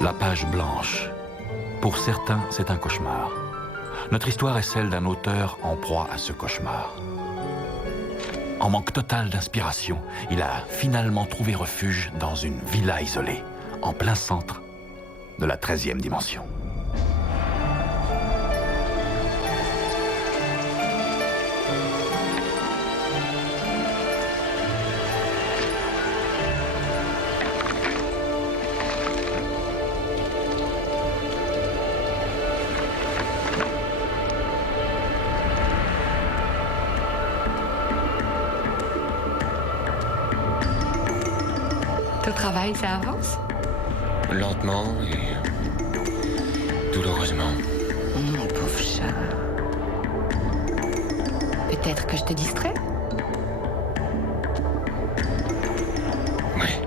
La page blanche. Pour certains, c'est un cauchemar. Notre histoire est celle d'un auteur en proie à ce cauchemar. En manque total d'inspiration, il a finalement trouvé refuge dans une villa isolée, en plein centre de la 13e dimension. Ton travail, ça avance? Lentement et douloureusement. Mon pauvre chat. Peut-être que je te distrais? Ouais.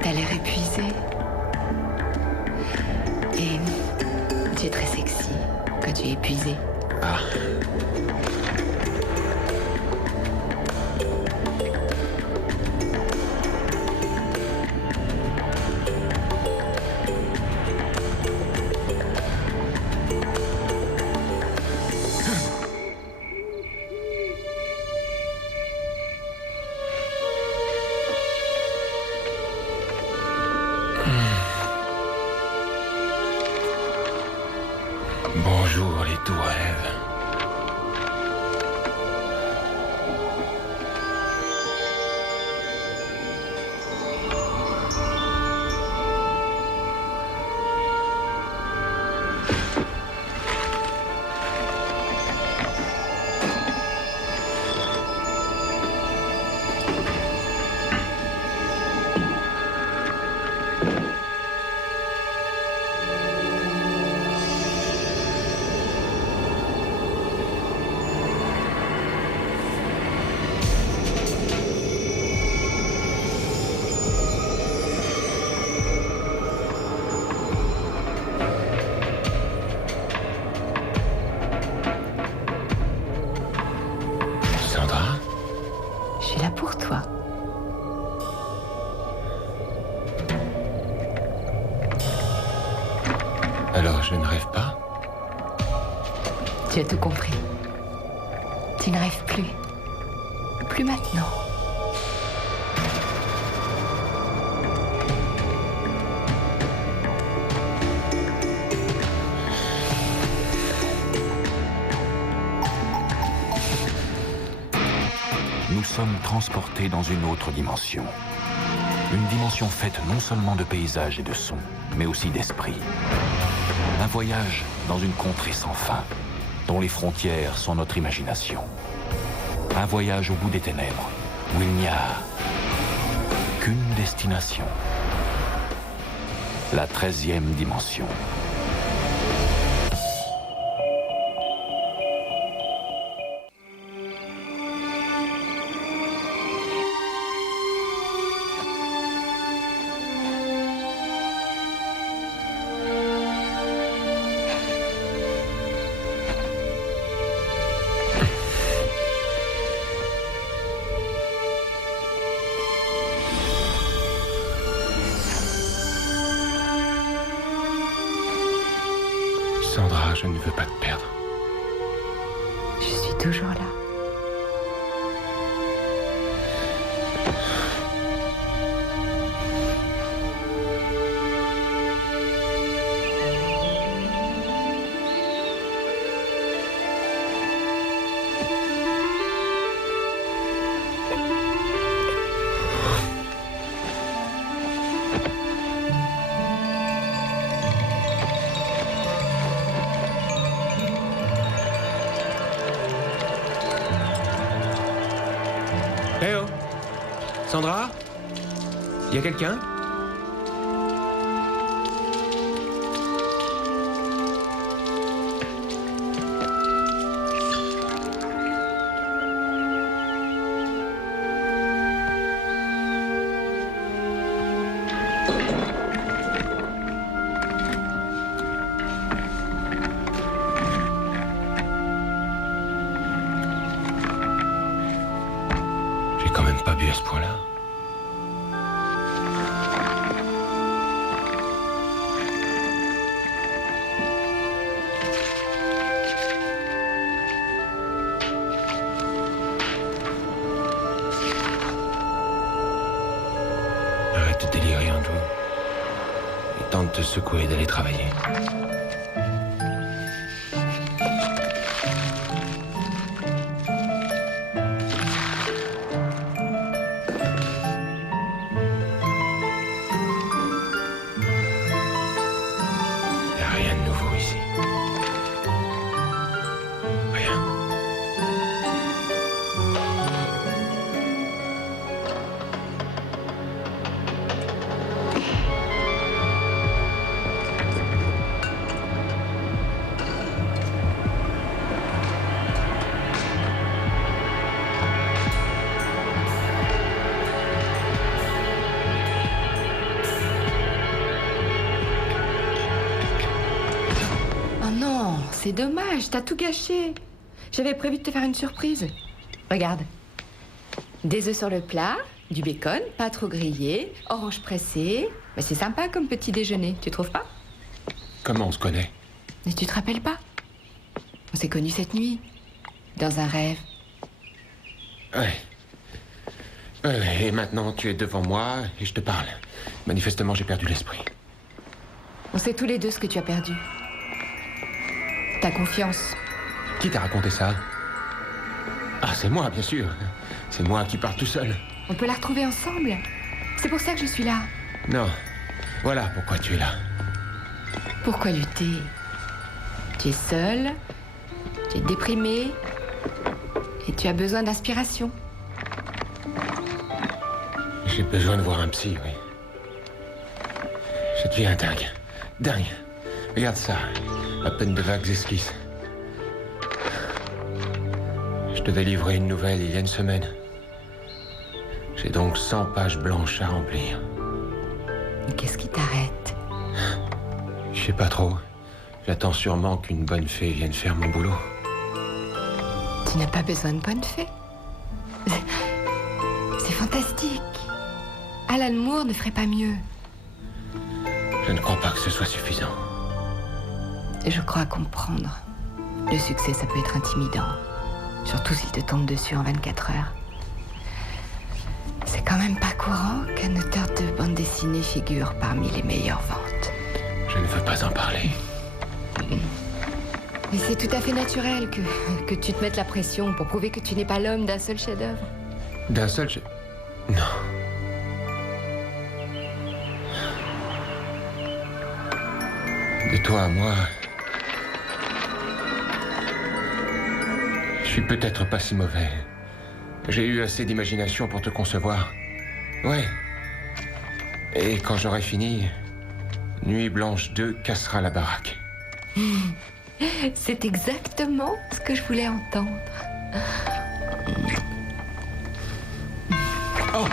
T'as l'air épuisé. Et tu es très sexy quand tu es épuisé. Ah. Bonjour les doux rêves. Sandra? Je suis là pour toi. Alors je ne rêve pas? Tu as tout compris. Tu ne rêves plus. Plus maintenant. Nous sommes transportés dans une autre dimension. Une dimension faite non seulement de paysages et de sons, mais aussi d'esprit. Un voyage dans une contrée sans fin, dont les frontières sont notre imagination. Un voyage au bout des ténèbres, où il n'y a qu'une destination. La 13e dimension. Sandra, je ne veux pas te perdre. Je suis toujours là. Eh oh! Sandra? Y a quelqu'un? J'ai quand même pas bu à ce point-là. Arrête de délirer, Andrew. Et tente de te secouer et d'aller travailler. Y a rien de nouveau ici. Rien. Oh non, c'est dommage, t'as tout gâché. J'avais prévu de te faire une surprise. Regarde. Des œufs sur le plat, du bacon, pas trop grillé, orange pressé. Mais c'est sympa comme petit déjeuner, tu trouves pas? Comment on se connaît? Mais tu te rappelles pas? On s'est connus cette nuit, dans un rêve. Ouais. Ouais, et maintenant, tu es devant moi et je te parle. Manifestement, j'ai perdu l'esprit. On sait tous les deux ce que tu as perdu. Ta confiance. Qui t'a raconté ça? Ah, c'est moi, bien sûr. C'est moi qui pars tout seul. On peut la retrouver ensemble. C'est pour ça que je suis là. Non. Voilà pourquoi tu es là. Pourquoi lutter? Tu es seul, tu es déprimé et tu as besoin d'inspiration. J'ai besoin de voir un psy, oui. Je deviens dingue. Dingue. Regarde ça. À peine de vagues esquisses. Je devais livrer une nouvelle il y a une semaine. J'ai donc 100 pages blanches à remplir. Mais qu'est-ce qui t'arrête? Je sais pas trop. J'attends sûrement qu'une bonne fée vienne faire mon boulot. Tu n'as pas besoin de bonne fée. C'est fantastique. Alan Moore ne ferait pas mieux. Je ne crois pas que ce soit suffisant. Je crois comprendre. Le succès, ça peut être intimidant. Surtout s'il te tombe dessus en 24 heures. C'est quand même pas courant qu'un auteur de bande dessinée figure parmi les meilleures ventes. Je ne veux pas en parler. Mais c'est tout à fait naturel que tu te mettes la pression pour prouver que tu n'es pas l'homme d'un seul chef-d'œuvre. D'un seul, Non. De toi à moi... Je suis peut-être pas si mauvais. J'ai eu assez d'imagination pour te concevoir. Ouais. Et quand j'aurai fini, Nuit Blanche 2 cassera la baraque. C'est exactement ce que je voulais entendre. Oh!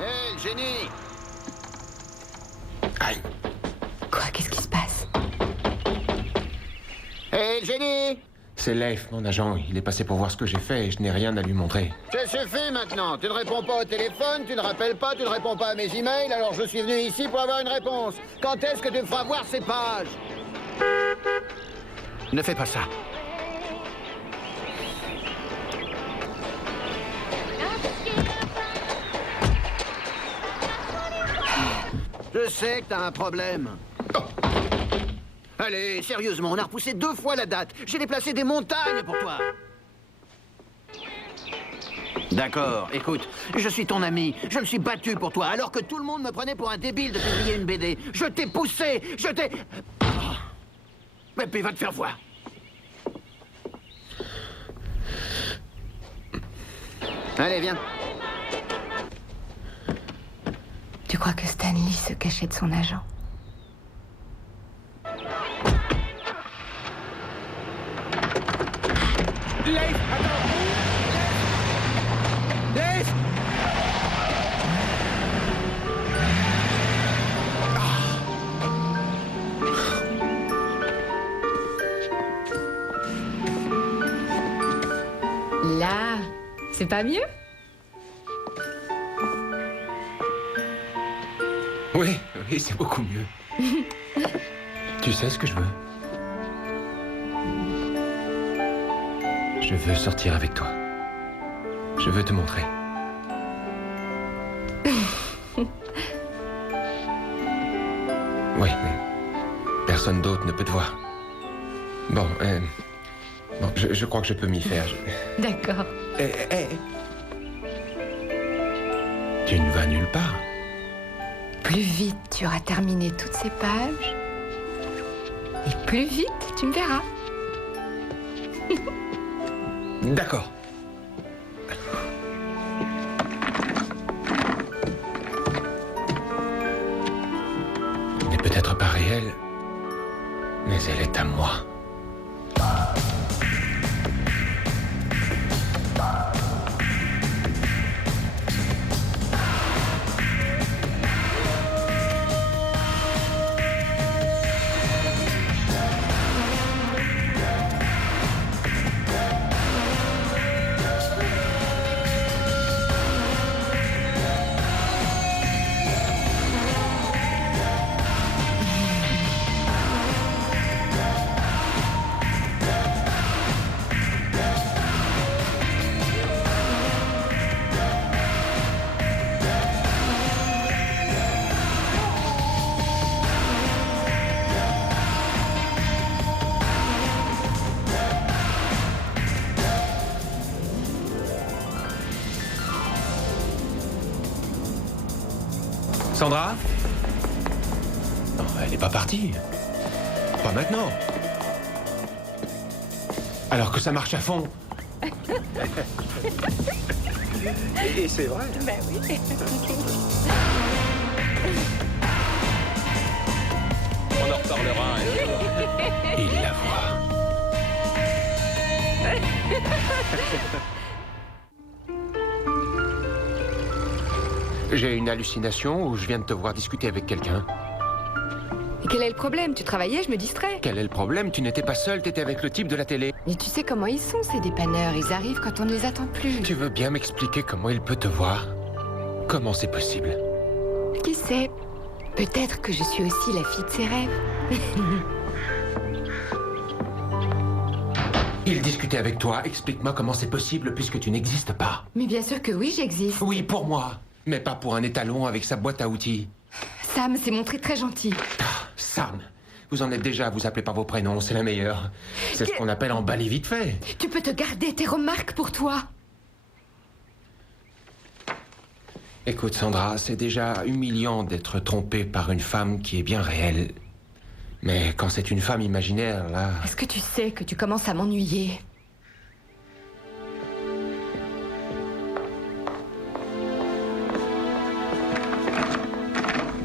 Hé, génie! Aïe! Quoi? Qu'est-ce qui se passe? Hé, génie! C'est Leif, mon agent. Il est passé pour voir ce que j'ai fait et je n'ai rien à lui montrer. Ça suffit maintenant. Tu ne réponds pas au téléphone, tu ne rappelles pas, tu ne réponds pas à mes emails, alors je suis venu ici pour avoir une réponse. Quand est-ce que tu me feras voir ces pages? Ne fais pas ça. Je sais que t'as un problème. Allez, sérieusement, on a repoussé 2 fois la date. J'ai déplacé des montagnes pour toi. D'accord, écoute, je suis ton ami. Je me suis battu pour toi, alors que tout le monde me prenait pour un débile de publier une BD. Je t'ai poussé, je t'ai... Oh. Mais puis va te faire voir. Allez, viens. Tu crois que Stanley se cachait de son agent? Leif, attends! Leif! Là, c'est pas mieux? Oui, oui, c'est beaucoup mieux. Tu sais ce que je veux? Je veux sortir avec toi. Je veux te montrer. Oui, mais personne d'autre ne peut te voir. Bon, je crois que je peux m'y faire. D'accord. Tu ne vas nulle part. Plus vite tu auras terminé toutes ces pages, et plus vite tu me verras. D'accord. Elle n'est peut-être pas réelle, mais elle est à moi. Sandra? Non, elle n'est pas partie. Pas maintenant. Alors que ça marche à fond. Et c'est vrai. Ben oui. On en reparlera. Il la voit. J'ai une hallucination où je viens de te voir discuter avec quelqu'un. Et quel est le problème? Tu travaillais, je me distrais. Quel est le problème? Tu n'étais pas seul, t'étais avec le type de la télé. Mais tu sais comment ils sont, ces dépanneurs. Ils arrivent quand on ne les attend plus. Tu veux bien m'expliquer comment il peut te voir? Comment c'est possible? Qui sait? Peut-être que je suis aussi la fille de ses rêves. Il discutait avec toi, explique-moi comment c'est possible puisque tu n'existes pas. Mais bien sûr que oui, j'existe. Oui, pour moi, mais pas pour un étalon avec sa boîte à outils. Sam s'est montré très gentil. Ah, Sam, vous en êtes déjà à vous appeler par vos prénoms, c'est la meilleure. C'est ce qu'on appelle emballer vite fait. Tu peux te garder tes remarques pour toi. Écoute, Sandra, c'est déjà humiliant d'être trompé par une femme qui est bien réelle. Mais quand c'est une femme imaginaire, là... Est-ce que tu sais que tu commences à m'ennuyer?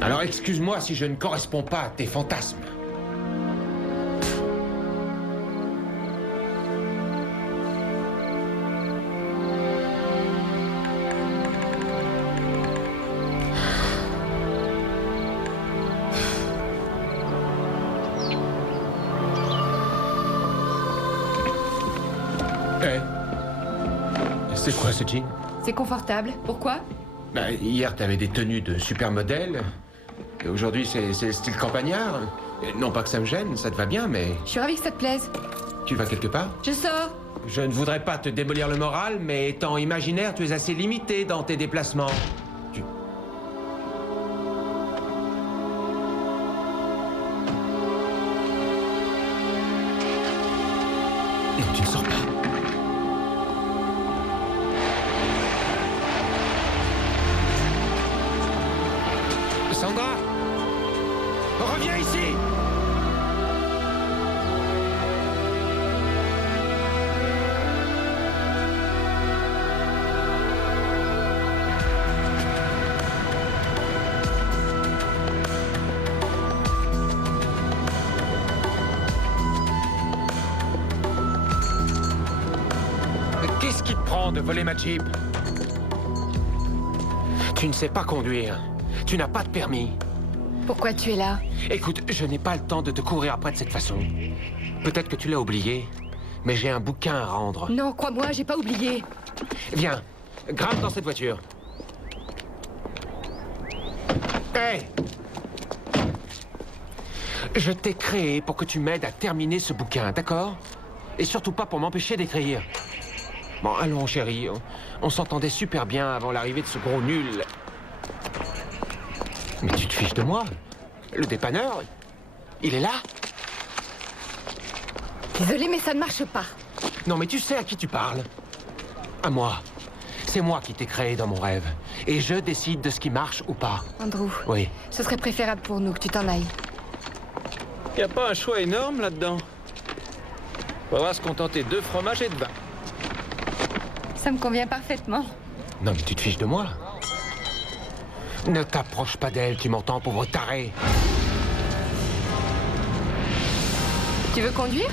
Alors excuse-moi si je ne corresponds pas à tes fantasmes. Hé, c'est quoi ce jean? C'est confortable. Pourquoi? Bah, hier, t'avais des tenues de supermodèle. Et aujourd'hui, c'est style campagnard. Et non pas que ça me gêne, ça te va bien, mais... Je suis ravie que ça te plaise. Tu vas quelque part? Je sors. Je ne voudrais pas te démolir le moral, mais étant imaginaire, tu es assez limité dans tes déplacements. Non, tu ne sors pas. Sandra! Reviens ici! Qu'est-ce qui te prend de voler ma Jeep? Tu ne sais pas conduire. Tu n'as pas de permis. Pourquoi tu es là? Écoute, je n'ai pas le temps de te courir après de cette façon. Peut-être que tu l'as oublié, mais j'ai un bouquin à rendre. Non, crois-moi, j'ai pas oublié. Viens, grimpe dans cette voiture. Hé! Je t'ai créé pour que tu m'aides à terminer ce bouquin, d'accord? Et surtout pas pour m'empêcher d'écrire. Bon, allons, chérie. On s'entendait super bien avant l'arrivée de ce gros nul. Mais tu te fiches de moi? Le dépanneur, il est là? Désolée, mais ça ne marche pas. Non, mais tu sais à qui tu parles. À moi. C'est moi qui t'ai créé dans mon rêve. Et je décide de ce qui marche ou pas. Andrew, Oui. ce serait préférable pour nous que tu t'en ailles. Y a pas un choix énorme là-dedans? On va se contenter de fromage et de vin. Ça me convient parfaitement. Non, mais tu te fiches de moi. Ne t'approche pas d'elle, tu m'entends, pauvre taré. Tu veux conduire?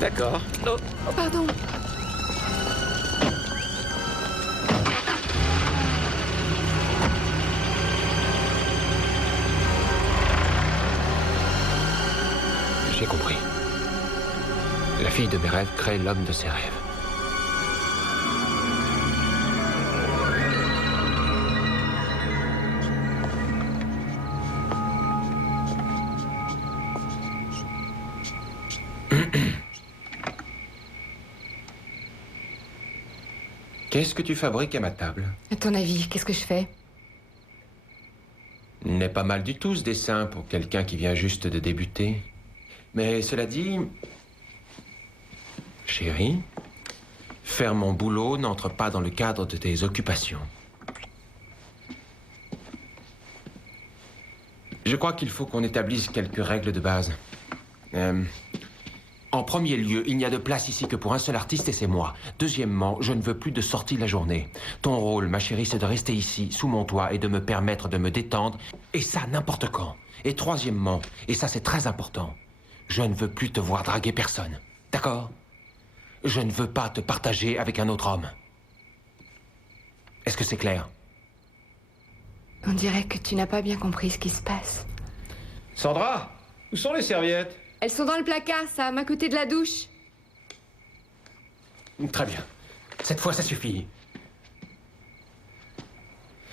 D'accord. Oh, Oh, pardon. J'ai compris. La fille de mes rêves crée l'homme de ses rêves. Qu'est-ce que tu fabriques à ma table? À ton avis, qu'est-ce que je fais? N'est pas mal du tout ce dessin pour quelqu'un qui vient juste de débuter. Mais cela dit... Chérie, faire mon boulot n'entre pas dans le cadre de tes occupations. Je crois qu'il faut qu'on établisse quelques règles de base. En premier lieu, il n'y a de place ici que pour un seul artiste et c'est moi. Deuxièmement, je ne veux plus de sortie la journée. Ton rôle, ma chérie, c'est de rester ici, sous mon toit, et de me permettre de me détendre, et ça n'importe quand. Et troisièmement, et ça c'est très important, je ne veux plus te voir draguer personne. D'accord? Je ne veux pas te partager avec un autre homme. Est-ce que c'est clair? On dirait que tu n'as pas bien compris ce qui se passe. Sandra, où sont les serviettes? Elles sont dans le placard, Sam, à côté de la douche. Très bien. Cette fois, ça suffit.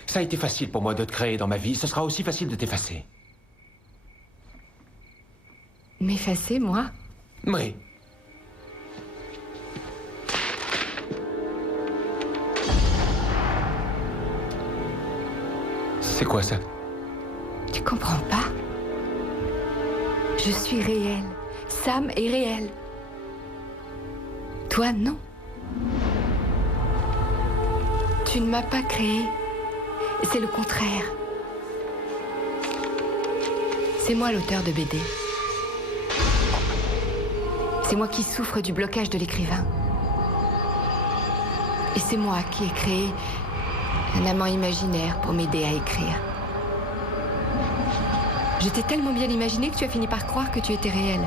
Ça a été facile pour moi de te créer dans ma vie. Ce sera aussi facile de t'effacer. M'effacer, moi? Oui. C'est quoi ça? Tu comprends pas? Je suis réelle. Sam est réel. Toi, non. Tu ne m'as pas créé. C'est le contraire. C'est moi l'auteur de BD. C'est moi qui souffre du blocage de l'écrivain. Et c'est moi qui ai créé un amant imaginaire pour m'aider à écrire. Je t'ai tellement bien imaginé que tu as fini par croire que tu étais réel.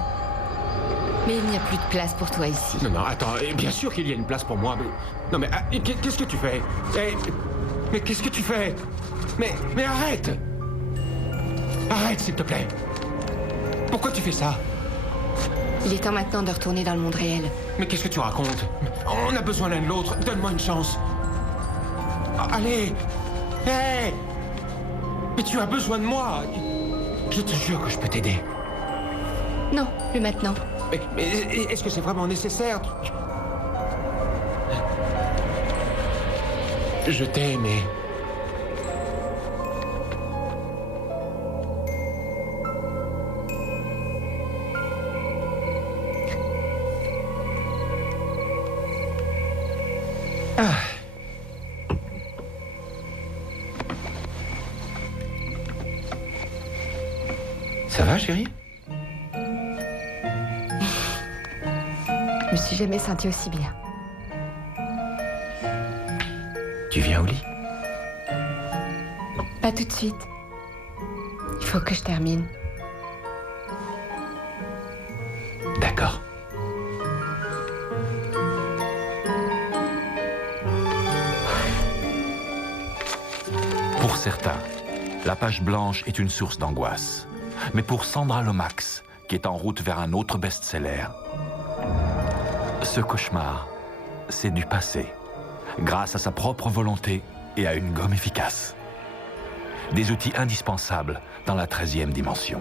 Mais il n'y a plus de place pour toi ici. Non, non, attends. Bien sûr qu'il y a une place pour moi, mais... Non, mais qu'est-ce que tu fais? Mais qu'est-ce que tu fais? Mais arrête! Arrête, s'il te plaît. Pourquoi tu fais ça? Il est temps maintenant de retourner dans le monde réel. Mais qu'est-ce que tu racontes? On a besoin l'un de l'autre. Donne-moi une chance. Allez! Hé! Mais tu as besoin de moi. Je te jure que je peux t'aider. Non, plus maintenant. Mais est-ce que c'est vraiment nécessaire? Je t'ai aimé. Ça va, chérie? Je me suis jamais sentie aussi bien. Tu viens au lit? Pas tout de suite. Il faut que je termine. D'accord. Pour certains, la page blanche est une source d'angoisse. Mais pour Sandra Lomax, qui est en route vers un autre best-seller, ce cauchemar, c'est du passé, grâce à sa propre volonté et à une gomme efficace. Des outils indispensables dans la 13e dimension.